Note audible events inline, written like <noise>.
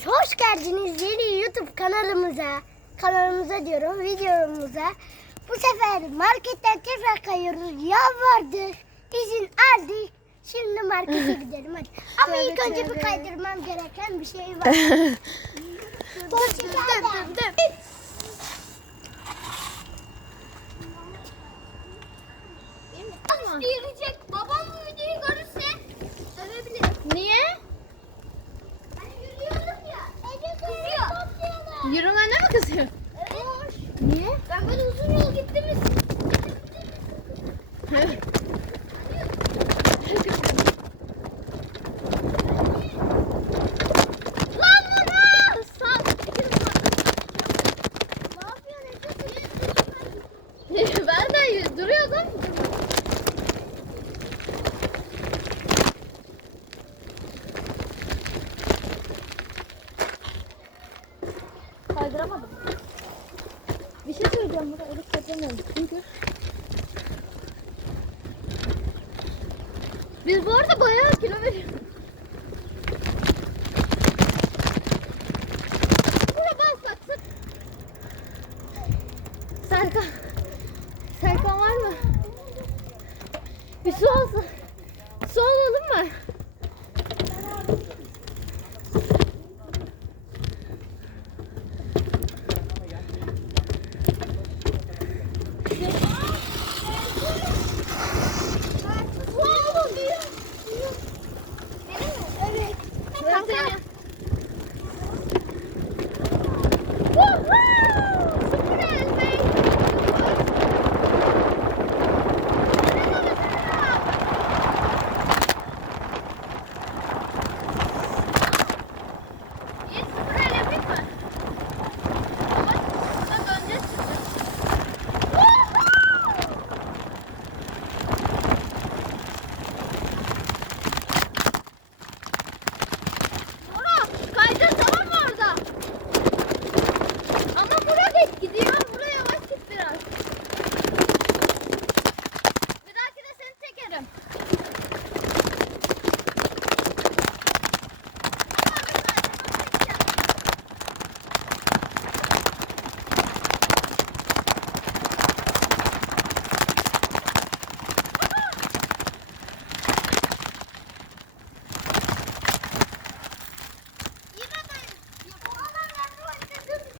Hepiniz hoş geldiniz yeni YouTube kanalımıza. Kanalımıza diyorum, videomuza. Bu sefer marketten tekrar kayıyoruz. Yağ vardı. İzin aldık. Şimdi markete <laughs> gidelim hadi. Ama ilk önce bir kaydırmam gereken bir şey var. <laughs> Dur, dur, Yürümene mi kızıyor? Kaydıramadım. Bir şey söyleyeceğim burada Elif kaçamıyorum. Çünkü biz bu arada bayağı kilo veriyoruz. Serkan. Serkan var mı? Bir su olsun. Su alalım mı?